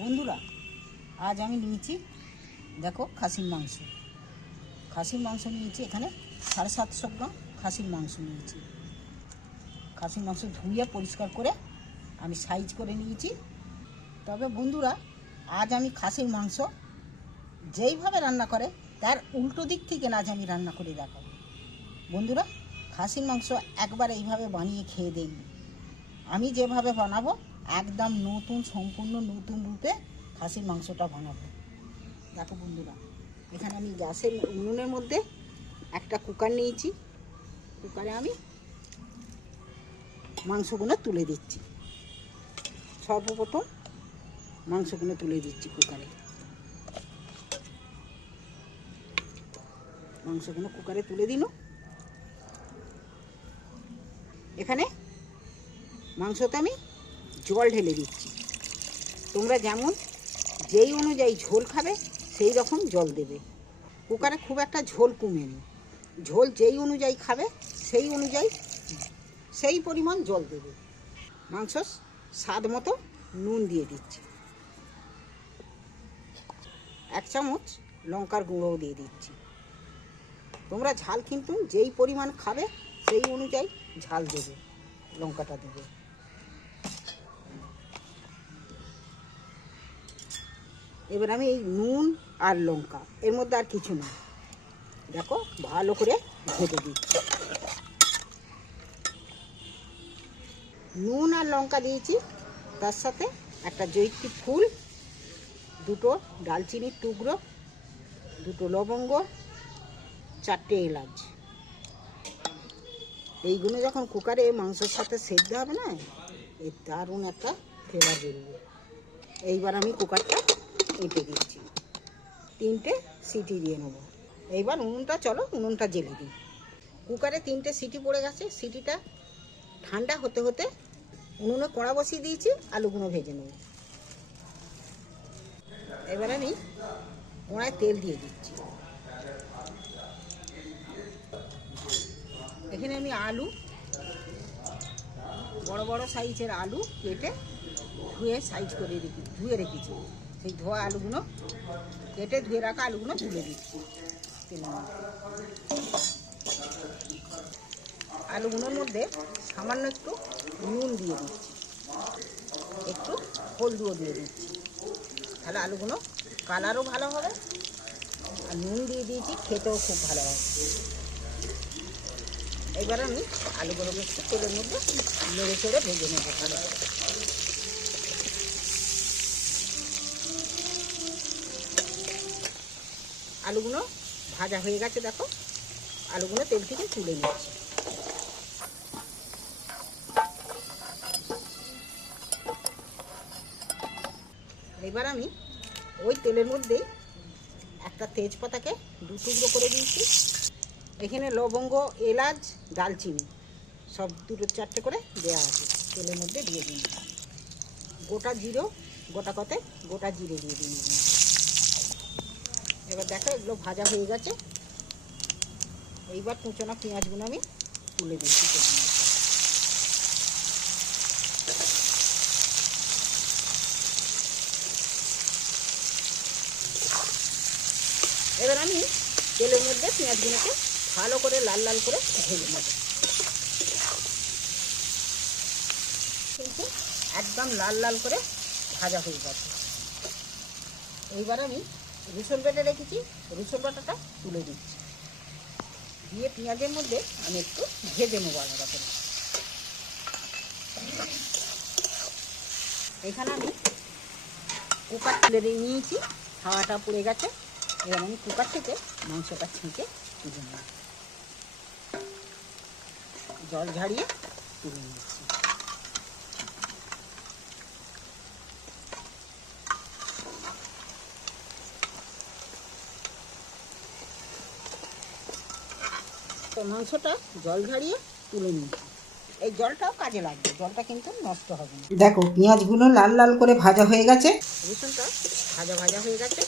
বন্ধুরা, আজ আমি নিয়েছি দেখো খাসির মাংস নিয়েছি। এখানে 750 গ্রাম খাসির মাংস নিয়েছি। খাসির মাংস ধুয়ে পরিষ্কার করে আমি সাইজ করে নিয়েছি। তবে বন্ধুরা, আজ আমি খাসির মাংস যেইভাবে রান্না করে তার উল্টো দিক থেকে আজ আমি রান্না করে দেখাবো। বন্ধুরা, খাসির মাংস একবার এইভাবে বানিয়ে খেয়ে দেখবে। আমি যেভাবে বানাবো একদম সম্পূর্ণ নতুন রূপে খাসির মাংসটা বানাবো। দেখো বন্ধুরা, এখানে আমি গ্যাসের উনুনের মধ্যে একটা কুকার নিয়েছি। কুকারে আমি মাংসগুলো তুলে দিচ্ছি। সর্বপ্রথম মাংসগুলো তুলে দিচ্ছি কুকারে। মাংসগুলো কুকারে তুলে দিল। এখানে মাংসতে আমি জল ঢেলে দিচ্ছি। তোমরা যেমন যেই অনুযায়ী ঝোল খাবে সেই রকম জল দেবে। কুকারে খুব একটা ঝোল কমেনি, ঝোল যেই অনুযায়ী খাবে সেই অনুযায়ী সেই পরিমাণ জল দেবে। মাংস স্বাদ মতো নুন দিয়ে দিচ্ছি। 1 চামচ লঙ্কার গুঁড়োও দিয়ে দিচ্ছি। তোমরা ঝাল কিন্তু যেই পরিমাণ খাবে সেই অনুযায়ী ঝাল দেবে, লঙ্কাটা দেবে। এবার আমি এই নুন আর লঙ্কা, এর মধ্যে আর কিছু না, দেখো ভালো করে ভেজে দিচ্ছি। নুন আর লঙ্কা দিয়েছি, তার সাথে একটা জয়িত্রী ফুল, 2টো ডালচিনির টুকরো, 2টো লবঙ্গ, 4টে এলাচ। এইগুলো যখন কুকারে মাংসের সাথে সেদ্ধ হবে না, এই দারুণ একটা ফ্লেভার বেরোবে। এইবার আমি কুকারটা এঁটে দিচ্ছি। 3টে সিটি দিয়ে নেবো। এইবার উনুনটা জ্বেলে দিই। কুকারে 3টে সিটি পড়ে গেছে। সিটিটা ঠান্ডা হতে হতে উনুনে কড়া বসিয়ে দিয়েছি, আলুগুলো ভেজে নেব। এবার আমি কড়ায় তেল দিয়ে দিচ্ছি। এখানে আমি আলু, বড় বড় সাইজের আলু কেটে ধুয়ে রেখেছি। সেই ধোয়া আলুগুলো কেটে ধুয়ে রাখা আলুগুলো তুলে দিচ্ছি তেলের মধ্যে। আলুগুলোর মধ্যে সামান্য একটু নুন দিয়ে দিচ্ছি, একটু হলদিও দিয়ে দিচ্ছি। তাহলে আলুগুলো কালারও ভালো হবে, আর নুন দিয়ে দিয়েছি, খেতেও খুব ভালো হবে। এবার আমি আলুগুলোকে একটু তেলের মধ্যে নেড়ে চেড়ে ভেজে নেবো ভালো করে। আলুগুলো ভাজা হয়ে গেছে, দেখো আলুগুলো তেল থেকে তুলে নিচ্ছি। এবার আমি ওই তেলের মধ্যেই একটা তেজপাতাকে 2 টুকরো করে দিয়েছি। এখানে লবঙ্গ, এলাচ, দালচিনি সব 2টো 4টে করে দেওয়া আছে। তেলের মধ্যে দিয়ে দিন। গোটা জিরে, গোটা জিরে দিয়ে দিন। এবার দেখো এগুলো ভাজা হয়ে গেছে। এইবার কুচনো পেঁয়াজগুলো আমি তুলে দিচ্ছি। এবার আমি তেলের মধ্যে পেঁয়াজগুলোকে ভালো করে লাল লাল করে ভেজে নেব। কিন্তু একদম লাল লাল করে ভাজা হয়ে গেছে। এইবার আমি রসুন বেটে রেখেছি, রসুন বাটাটা তুলে দিচ্ছি। দিয়ে পেঁয়াজের মধ্যে আমি একটু ভেজে নেবো আলাদা করে। এখানে আমি কুকার তুলে নিয়েছি, হাওয়াটা পড়ে গেছে। এবার আমি কুকার থেকে মাংসটা ছেঁকে তুলে নেব। জল ঝাড়িয়ে তুলে নিচ্ছি। তো মাংসটা জল ঝাড়িয়ে তুলে নিচ্ছি। এই জলটাও কাজে লাগবে, জলটা কিন্তু নষ্ট হবে না। দেখো পেঁয়াজগুলো লাল লাল করে ভাজা হয়ে গেছে, রসুনটা ভাজা হয়ে গেছে।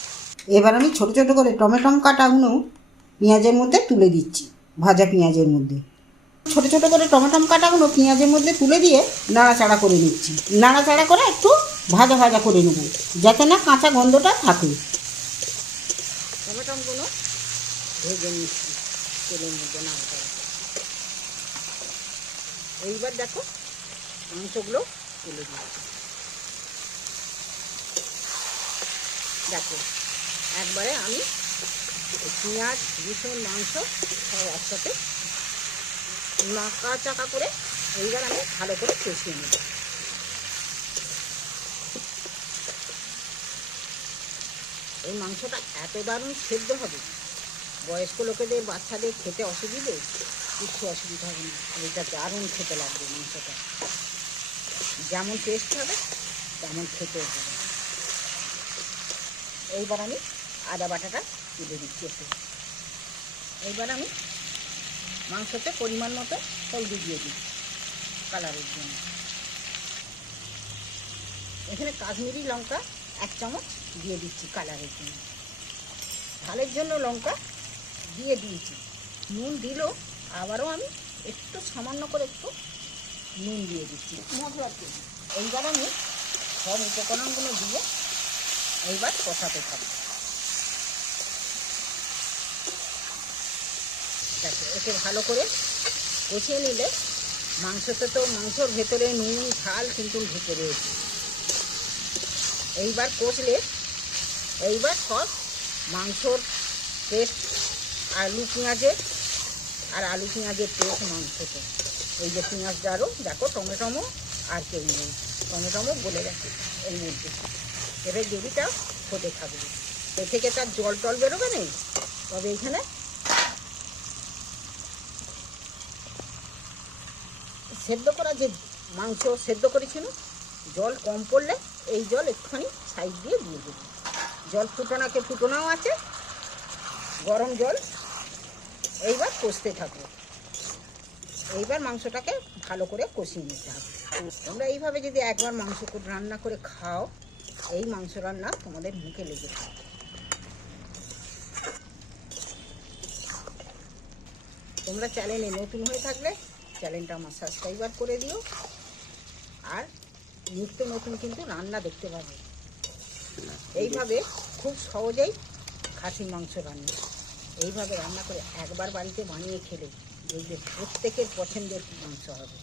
এবার আমি ছোট ছোট করে টমেটো কাটাগুলো পেঁয়াজের মধ্যে তুলে দিচ্ছি। ভাজা পেঁয়াজের মধ্যে ছোট ছোট করে টমেটো কাটাগুলো পেঁয়াজের মধ্যে তুলে দিয়ে নাড়াচাড়া করে নিচ্ছি। নাড়াচাড়া করে একটু ভাজা ভাজা করে নেব, যাতে না কাঁচা গন্ধটা থাকে। টমেটোগুলো ভেজে নিচ্ছি তেলের মধ্যে না করে। এইবার দেখো মাংসগুলো তুলে দিচ্ছি। দেখো একবারে আমি পেঁয়াজ রসুন মাংস সব একসাথে নাকা চাকা করে এইবার আমি ভালো করে কষিয়ে নেব। এই মাংসটা এত দারুণ সেদ্ধ হবে, বয়স্ক লোকেদের বাচ্চাদের খেতে অসুবিধে কিছু অসুবিধা হবে না। এইটা দারুণ খেতে লাগবে মাংসটা, যেমন টেস্ট হবে তেমন খেতেও হবে। এইবার আমি আদা বাটাটা তুলে দিচ্ছি একটু। এইবার আমি মাংসতে পরিমাণ মতো হলদি দিয়ে দিই কালারের জন্য। এখানে কাশ্মীরি লঙ্কা 1 চামচ দিয়ে দিচ্ছি কালারের জন্য। ঝালের জন্য লঙ্কা দিয়ে দিয়েছি, নুন দিলেও আবারও আমি একটু সামান্য করে একটু নুন দিয়ে দিচ্ছি মশলার জন্য। এইবার আমি সব উপকরণগুলো দিয়ে এইবার কষাতে থাকবো। দেখো একে ভালো করে কষিয়ে নিলে মাংসতে তো মাংসর ভেতরে নুন ঝাল কিন্তু ঢুকে রয়েছে। এইবার কষলে এইবার সব মাংসর পেস্ট আলু পেঁয়াজের পেস্ট মাংসতে, এই যে পেঁয়াজটারও দেখো টমেটোমো আর কেউ নেই, টমেটোমো গলে গেছে এর মধ্যে। এবার গ্রেভিটা হতে থাকবে, এ থেকে তার জল টল বেরোবে নেই। তবে এইখানে সেদ্ধ করা যে মাংস সেদ্ধ করেছিল জল কম পড়লে এই জল একটুখানি সাইড দিয়ে দেবো। জল ফুটনাও আছে, গরম জল। এইবার কষতে থাকবো। এইবার মাংসটাকে ভালো করে কষিয়ে নিতে হবে। তোমরা এইভাবে যদি একবার মাংস রান্না করে খাও, এই মাংস রান্না তোমাদের মুখে লেগে থাকবে। তোমরা চ্যানেলে নতুন হয়ে থাকলে চ্যানেলটা আমার সাবস্ক্রাইবার করে দিও, আর নিত্য নতুন কিন্তু রান্না দেখতে পাবে। এইভাবে খুব সহজেই খাসির মাংস রান্না এইভাবে রান্না করে একবার বাড়িতে বানিয়ে খেলে দেখবে প্রত্যেকের পছন্দের মাংস হবে।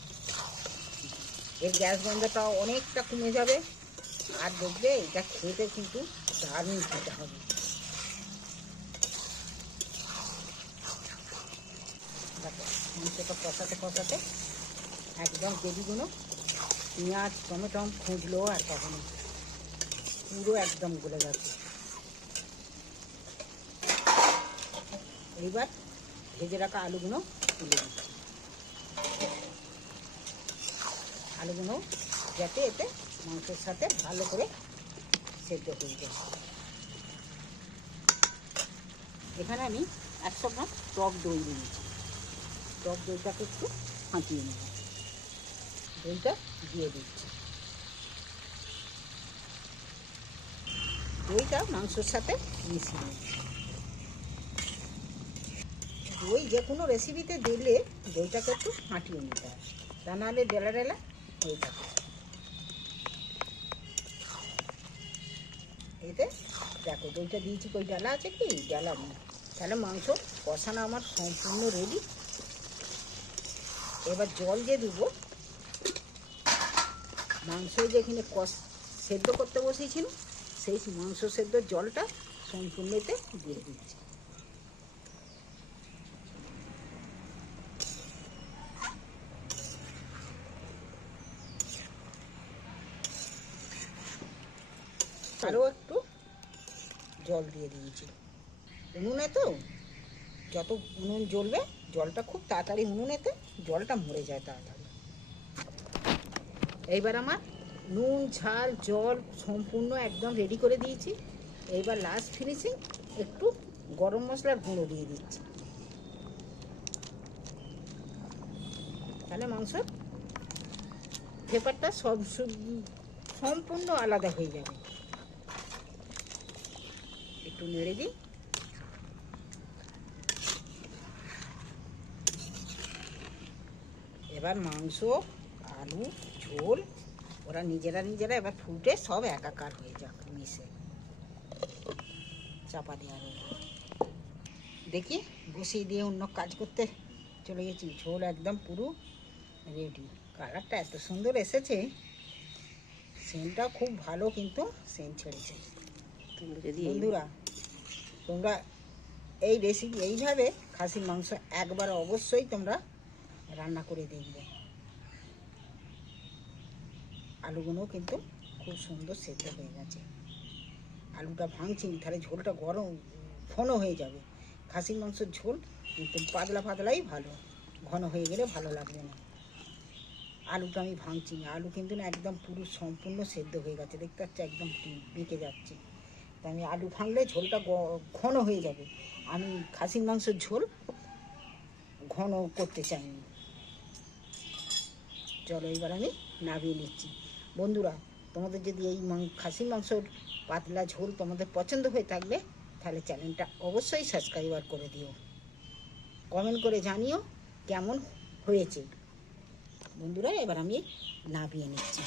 এর গ্যাস গন্ধটাও অনেকটা কমে যাবে, আর দেখবে এটা খেতে কিন্তু দারুণ খেতে হবে। দেখো মাংসটা কষাতে একদম গ্রেভিগুলো পেঁয়াজ টমেটো খুঁজলো আর তখন পুরো একদম গলে গেছে। এইবার ভেজে রাখা আলুগুলো তুলে দিচ্ছি। আলুগুলো যাতে এতে মাংসের সাথে ভালো করে সেদ্ধ হয়ে যায়। এখানে আমি 100 গ্রাম টক দই নিয়েছি। টক দইটাকে একটু ফাটিয়ে নেব, দইটা দিয়ে দিচ্ছি। দইটা মাংসের সাথে মিশিয়ে নেব। দই যে কোনো রেসিপিতে দিলে দইটাকে একটু ফাটিয়ে নিতে হয়, তা নাহলে ডেলা ডেলা হয়ে থাকে। এতে দেখো দইটা দিয়েছি, কই ডালা আছে কি? ডালা নেই। তাহলে মাংস কষানো আমার সম্পূর্ণ রেডি। এবার জল যে দেবো, মাংস যেখানে সেদ্ধ করতে বসেছিল সেই মাংস সেদ্ধ জলটা সম্পূর্ণ এতে দিয়ে দিচ্ছি। আরও একটু জল দিয়ে দিয়েছি। উনুনে তো যত উনুন জ্বলবে জলটা খুব তাড়াতাড়ি উনুনেতে জলটা মরে যায় তাড়াতাড়ি। এইবার আমার নুন ঝাল জল সম্পূর্ণ একদম রেডি করে দিয়েছি। এইবার লাস্ট ফিনিশিং একটু গরম মশলার গুঁড়ো দিয়ে দিচ্ছি, তাহলে মাংসর ফ্লেভারটা সম্পূর্ণ আলাদা হয়ে যাবে। একটু নেড়ে দিই। এবার মাংস আলু ঝোল ওরা নিজেরা এবার ফুটে সব একাকার হয়ে যাক মিশে। চাপা দেওয়ার দেখি বসিয়ে দিয়ে অন্য কাজ করতে চলে গেছি। ঝোল একদম পুরো রেডি। কালারটা এত সুন্দর এসেছে, সেন্টটাও খুব ভালো, কিন্তু সেন্ট ছেড়েছে। বন্ধুরা তোমরা এই রেসিপি এইভাবে খাসির মাংস একবার অবশ্যই তোমরা রান্না করে দেখবে। আলুগুলোও কিন্তু খুব সুন্দর সেদ্ধ হয়ে গেছে। আলুটা ভাঙছি তাহলে ঝোলটা গরম ঘন হয়ে যাবে। খাসির মাংসের ঝোল কিন্তু পাতলাই ভালো, ঘন হয়ে গেলে ভালো লাগবে না। আলুটা আমি ভাঙছি না, আলু কিন্তু না একদম পুরো সম্পূর্ণ সেদ্ধ হয়ে গেছে, দেখতে পাচ্ছি একদম বেঁকে যাচ্ছে। তাই আমি আলু ভাঙলে ঝোলটা ঘন হয়ে যাবে। আমি খাসির মাংসের ঝোল ঘন করতে চাইনি। চলো এবার আমি নামিয়ে নিচ্ছি। বন্ধুরা তোমাদের যদি এই খাসির মাংসর পাতলা ঝোল তোমাদের পছন্দ হয়ে থাকলে তাহলে চ্যানেলটা অবশ্যই সাবস্ক্রাইবার করে দিও, কমেন্ট করে জানিও কেমন হয়েছে। বন্ধুরা এবার আমি নামিয়ে নিচ্ছি।